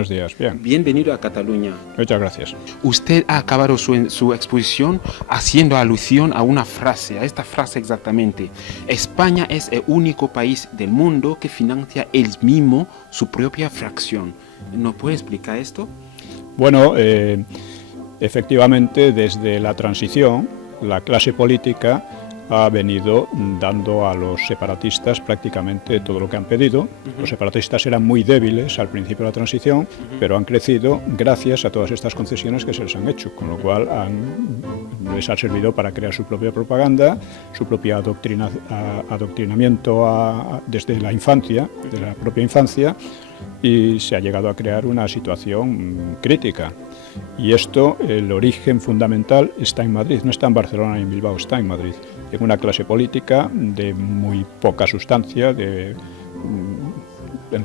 buenos días. Bien. Bienvenido a Cataluña. Muchas gracias. Usted ha acabado su exposición haciendo alusión a una frase, a esta frase exactamente. España es el único país del mundo que financia él mismo su propia fracción. ¿No puede explicar esto? Bueno, efectivamente, desde la transición, la clase política ha venido dando a los separatistas prácticamente todo lo que han pedido. Los separatistas eran muy débiles al principio de la transición, pero han crecido gracias a todas estas concesiones que se les han hecho, con lo cual les ha servido para crear su propia propaganda, su propio adoctrinamiento desde la infancia, de la propia infancia, y se ha llegado a crear una situación crítica. Y esto, el origen fundamental está en Madrid, no está en Barcelona ni en Bilbao, está en Madrid, en una clase política de muy poca sustancia, en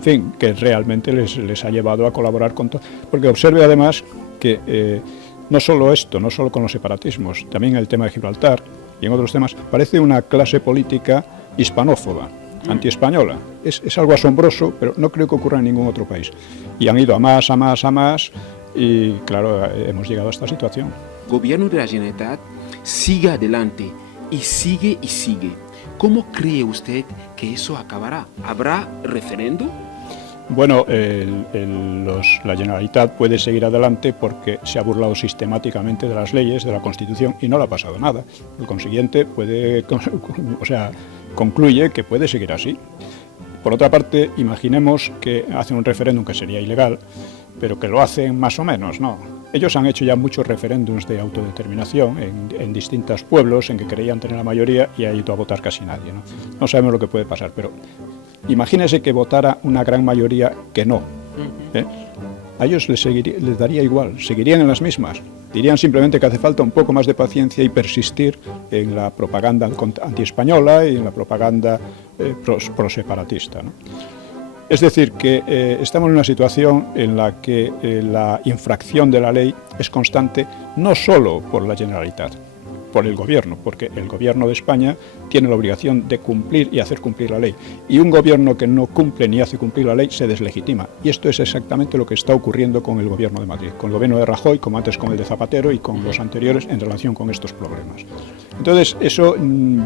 fin, que realmente les ha llevado a colaborar con todo. Porque observe además que no solo esto, no solo con los separatismos, también el tema de Gibraltar y en otros temas, parece una clase política hispanófoba, antiespañola. Es algo asombroso, pero no creo que ocurra en ningún otro país. Y han ido a más, y claro, hemos llegado a esta situación. El gobierno de la Generalitat sigue adelante y sigue. ¿Cómo cree usted que eso acabará? ¿Habrá referéndum? Bueno, la Generalitat puede seguir adelante porque se ha burlado sistemáticamente de las leyes, de la Constitución, y no le ha pasado nada. Por consiguiente, concluye que puede seguir así. Por otra parte, imaginemos que hacen un referéndum que sería ilegal, pero que lo hacen más o menos, ¿no? Ellos han hecho ya muchos referéndums de autodeterminación en distintos pueblos en que creían tener la mayoría y ha ido a votar casi nadie, ¿no? No sabemos lo que puede pasar, pero imagínese que votara una gran mayoría que no. A ellos les daría igual, seguirían en las mismas. Dirían simplemente que hace falta un poco más de paciencia y persistir en la propaganda antiespañola y en la propaganda proseparatista, ¿no? Es decir, que estamos en una situación en la que la infracción de la ley es constante, no solo por la Generalitat, por el gobierno, porque el gobierno de España tiene la obligación de cumplir y hacer cumplir la ley. Y un gobierno que no cumple ni hace cumplir la ley se deslegitima. Y esto es exactamente lo que está ocurriendo con el gobierno de Madrid, con el gobierno de Rajoy, como antes con el de Zapatero y con los anteriores en relación con estos problemas. Entonces, eso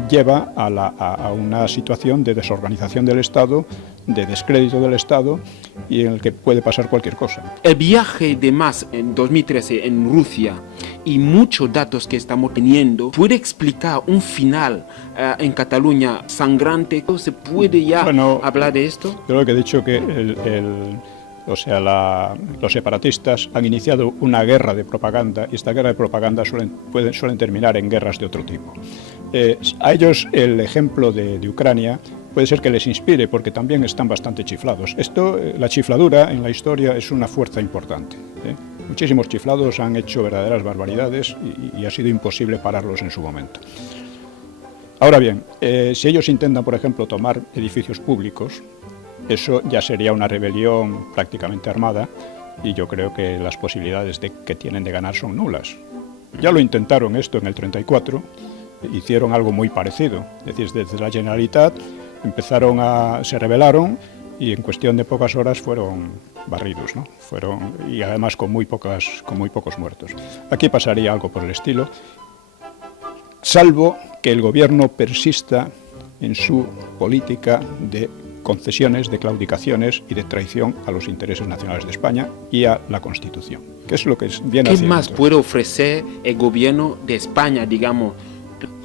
lleva a una situación de desorganización del Estado, de descrédito del Estado y en el que puede pasar cualquier cosa. El viaje de Mas en 2013 en Rusia y muchos datos que estamos teniendo, ¿puede explicar un final en Cataluña sangrante? ¿Se puede ya hablar de esto? Yo creo que he dicho que los separatistas han iniciado una guerra de propaganda y esta guerra de propaganda suelen terminar en guerras de otro tipo. A ellos el ejemplo de Ucrania puede ser que les inspire porque también están bastante chiflados. La chifladura en la historia es una fuerza importante. Muchísimos chiflados han hecho verdaderas barbaridades y ha sido imposible pararlos en su momento. Ahora bien, si ellos intentan, por ejemplo, tomar edificios públicos, eso ya sería una rebelión prácticamente armada y yo creo que las posibilidades que tienen de ganar son nulas. Ya lo intentaron esto en el 34, hicieron algo muy parecido, es decir, desde la Generalitat se rebelaron y en cuestión de pocas horas fueron barridos, ¿no? Y además con muy pocos muertos. Aquí pasaría algo por el estilo, salvo que el gobierno persista en su política de concesiones, de claudicaciones y de traición a los intereses nacionales de España y a la Constitución, que es lo que viene haciendo. ¿Qué más puede ofrecer el gobierno de España, digamos,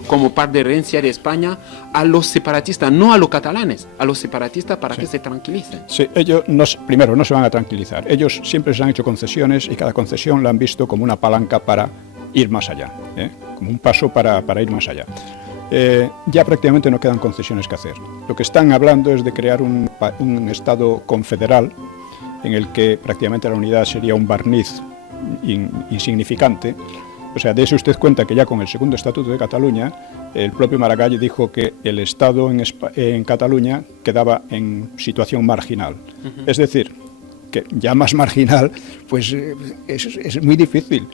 como parte de herencia de España a los separatistas, no a los catalanes, a los separatistas para que se tranquilicen? Sí, ellos primero no se van a tranquilizar. Ellos siempre se han hecho concesiones y cada concesión la han visto como una palanca para ir más allá, como un paso para ir más allá. Ya prácticamente no quedan concesiones que hacer. Lo que están hablando es de crear un Estado confederal en el que prácticamente la unidad sería un barniz insignificante. O sea, dése usted cuenta que ya con el segundo Estatuto de Cataluña, el propio Maragall dijo que el Estado en Cataluña quedaba en situación marginal. Es decir, que ya más marginal, pues es muy difícil.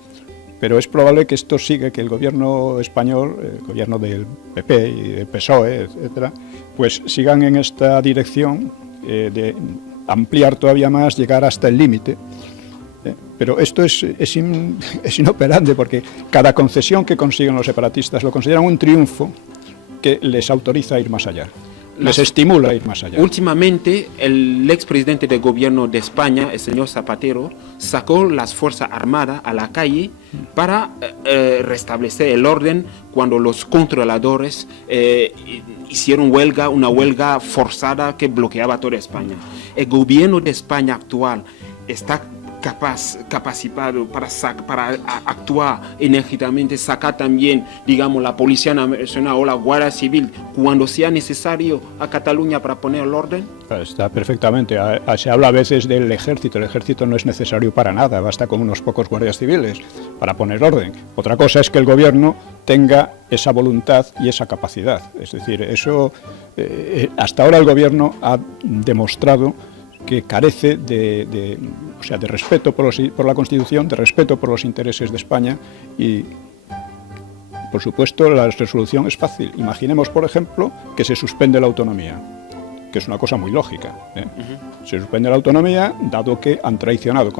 Pero es probable que esto siga, que el gobierno español, el gobierno del PP y del PSOE, etcétera, pues sigan en esta dirección de ampliar todavía más, llegar hasta el límite. Pero esto es inoperante, porque cada concesión que consiguen los separatistas lo consideran un triunfo que les autoriza a ir más allá, les estimula a ir más allá. Últimamente, el expresidente del gobierno de España, el señor Zapatero, sacó las Fuerzas Armadas a la calle para restablecer el orden cuando los controladores hicieron una huelga forzada que bloqueaba toda España. El gobierno de España actual está capacitado para actuar enérgicamente, sacar también, digamos, la Policía Nacional o la Guardia Civil cuando sea necesario a Cataluña para poner el orden? Está perfectamente. Se habla a veces del ejército. El ejército no es necesario para nada, basta con unos pocos guardias civiles para poner orden. Otra cosa es que el gobierno tenga esa voluntad y esa capacidad. Es decir, eso hasta ahora el gobierno ha demostrado que carece de respeto por la Constitución, de respeto por los intereses de España y, por supuesto, la resolución es fácil. Imaginemos, por ejemplo, que se suspende la autonomía, que es una cosa muy lógica. Se suspende la autonomía, dado que han traicionado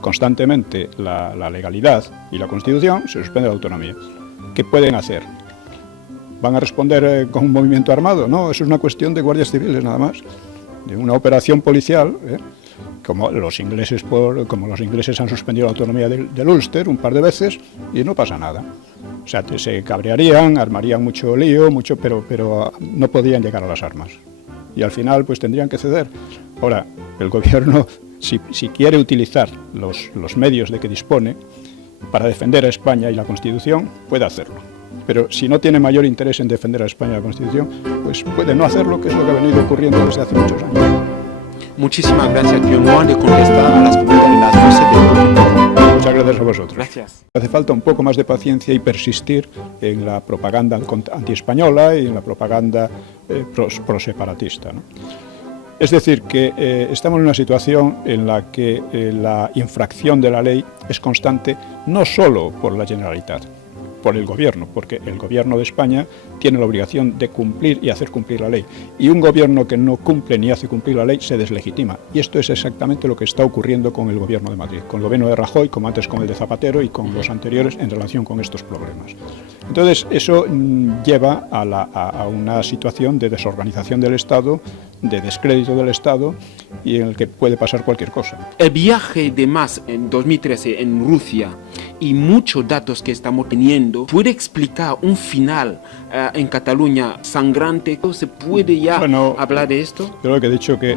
constantemente la legalidad y la Constitución, se suspende la autonomía. ¿Qué pueden hacer? ¿Van a responder con un movimiento armado? No, eso es una cuestión de guardias civiles nada más, de una operación policial, como los ingleses han suspendido la autonomía del Ulster un par de veces y no pasa nada. O sea, se cabrearían, armarían mucho lío, pero no podían llegar a las armas. Y al final pues tendrían que ceder. Ahora, el gobierno, si quiere utilizar los medios de que dispone para defender a España y la Constitución, puede hacerlo. Pero si no tiene mayor interés en defender a España y la Constitución, pues puede no hacerlo, que es lo que ha venido ocurriendo desde hace muchos años. Muchísimas gracias, tío Juan, de contestar a las preguntas de las voces de... Muchas gracias a vosotros. Gracias. Hace falta un poco más de paciencia y persistir en la propaganda antiespañola y en la propaganda proseparatista, ¿no? Es decir, que estamos en una situación en la que la infracción de la ley es constante, no solo por la Generalitat, por el gobierno, porque el gobierno de España tiene la obligación de cumplir y hacer cumplir la ley. Y un gobierno que no cumple ni hace cumplir la ley se deslegitima. Y esto es exactamente lo que está ocurriendo con el gobierno de Madrid, con el gobierno de Rajoy, como antes con el de Zapatero y con los anteriores en relación con estos problemas. Entonces, eso lleva a una situación de desorganización del Estado, de descrédito del Estado y en el que puede pasar cualquier cosa. El viaje de Mas en 2013 en Rusia y muchos datos que estamos teniendo, ¿puede explicar un final en Cataluña sangrante? ¿Se puede ya hablar de esto? Yo lo que he dicho que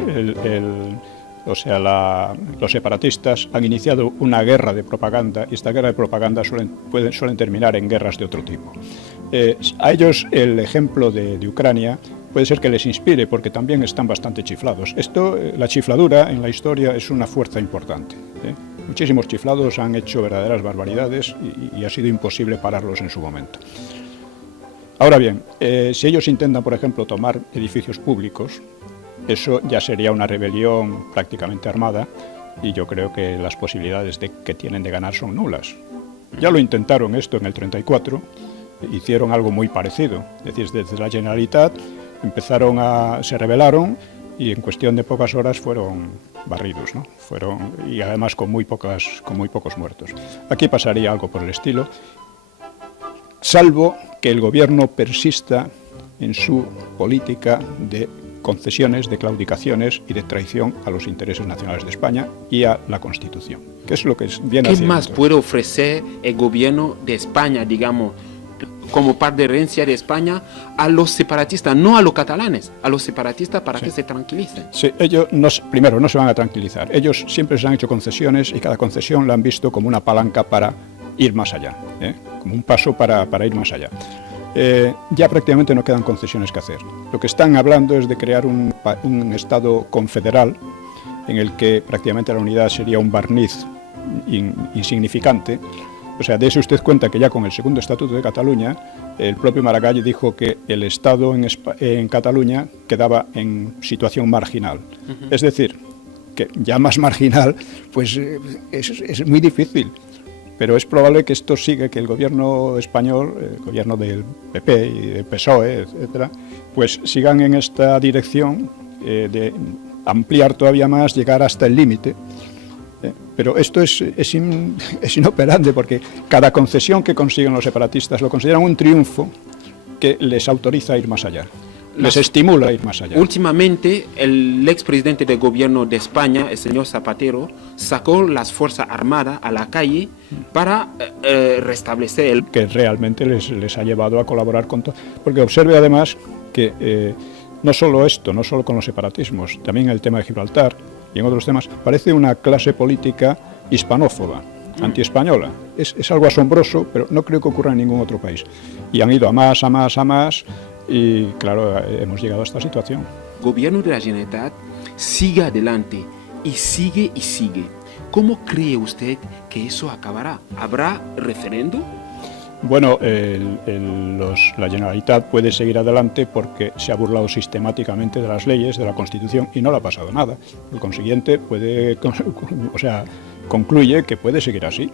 los separatistas han iniciado una guerra de propaganda y esta guerra de propaganda suelen terminar en guerras de otro tipo. A ellos el ejemplo de Ucrania puede ser que les inspire porque también están bastante chiflados. La chifladura en la historia es una fuerza importante. Muchísimos chiflados han hecho verdaderas barbaridades y ha sido imposible pararlos en su momento. Ahora bien, si ellos intentan, por ejemplo, tomar edificios públicos, eso ya sería una rebelión prácticamente armada y yo creo que las posibilidades que tienen de ganar son nulas. Ya lo intentaron esto en el 34, hicieron algo muy parecido, es decir, desde la Generalitat se rebelaron y en cuestión de pocas horas fueron barridos, ¿no? Y además con muy pocos muertos. Aquí pasaría algo por el estilo, salvo que el gobierno persista en su política de concesiones, de claudicaciones y de traición a los intereses nacionales de España y a la Constitución, que es lo que viene haciendo. ¿Qué más puede ofrecer el gobierno de España, digamos, como parte de herencia de España, a los separatistas, no a los catalanes, a los separatistas para que se tranquilicen? Sí, ellos primero no se van a tranquilizar. Ellos siempre se han hecho concesiones y cada concesión la han visto como una palanca para ir más allá, como un paso para ir más allá. Ya prácticamente no quedan concesiones que hacer. Lo que están hablando es de crear un Estado confederal en el que prácticamente la unidad sería un barniz insignificante. O sea, dése usted cuenta que ya con el segundo Estatuto de Cataluña, el propio Maragall dijo que el Estado en Cataluña quedaba en situación marginal. Es decir, que ya más marginal, pues es muy difícil. Pero es probable que esto siga, que el gobierno español, el gobierno del PP y del PSOE, etcétera, pues sigan en esta dirección de ampliar todavía más, llegar hasta el límite. Pero esto es inoperante, porque cada concesión que consiguen los separatistas lo consideran un triunfo que les autoriza a ir más allá, les estimula a ir más allá. Últimamente, el expresidente del gobierno de España, el señor Zapatero, sacó las Fuerzas Armadas a la calle para restablecer el... Que realmente les ha llevado a colaborar con todo. Porque observe además que no solo esto, no solo con los separatismos, también el tema de Gibraltar y en otros temas, parece una clase política hispanófoba, antiespañola. Es algo asombroso, pero no creo que ocurra en ningún otro país. Y han ido a más, y claro, hemos llegado a esta situación. El gobierno de la Generalitat sigue adelante y sigue y sigue. ¿Cómo cree usted que eso acabará? ¿Habrá referéndum? Bueno, la Generalitat puede seguir adelante porque se ha burlado sistemáticamente de las leyes, de la Constitución, y no le ha pasado nada. Por consiguiente, concluye que puede seguir así.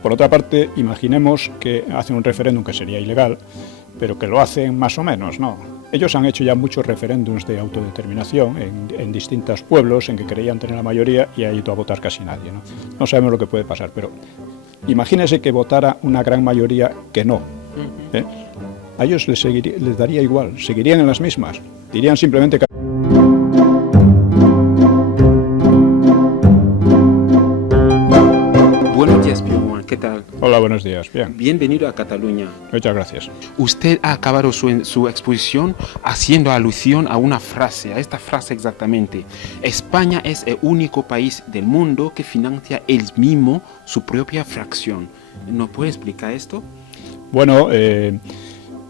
Por otra parte, imaginemos que hacen un referéndum que sería ilegal, pero que lo hacen más o menos, ¿no? Ellos han hecho ya muchos referéndums de autodeterminación en distintos pueblos en que creían tener la mayoría y ha ido a votar casi nadie, ¿no? No sabemos lo que puede pasar, pero imagínese que votara una gran mayoría que no. A ellos les daría igual, seguirían en las mismas, dirían simplemente que... Buenos días, Pierre Juan, ¿qué tal? Hola, buenos días, bien. Bienvenido a Cataluña. Muchas gracias. Usted ha acabado su exposición haciendo alusión a una frase, a esta frase exactamente. España es el único país del mundo que financia él mismo su propia fracción. ¿Nos puede explicar esto? Bueno,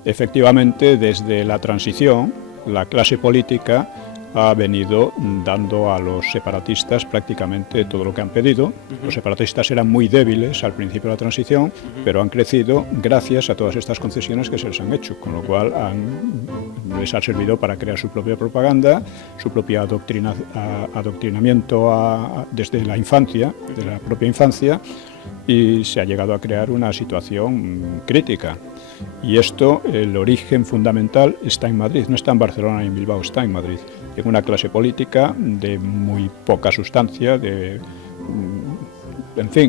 efectivamente, desde la transición, la clase política ha venido dando a los separatistas prácticamente todo lo que han pedido. Los separatistas eran muy débiles al principio de la transición, pero han crecido gracias a todas estas concesiones que se les han hecho, con lo cual les ha servido para crear su propia propaganda, su propio adoctrinamiento desde la infancia, de la propia infancia, y se ha llegado a crear una situación crítica. Y esto, el origen fundamental está en Madrid, no está en Barcelona ni en Bilbao, está en Madrid, en una clase política de muy poca sustancia, en fin,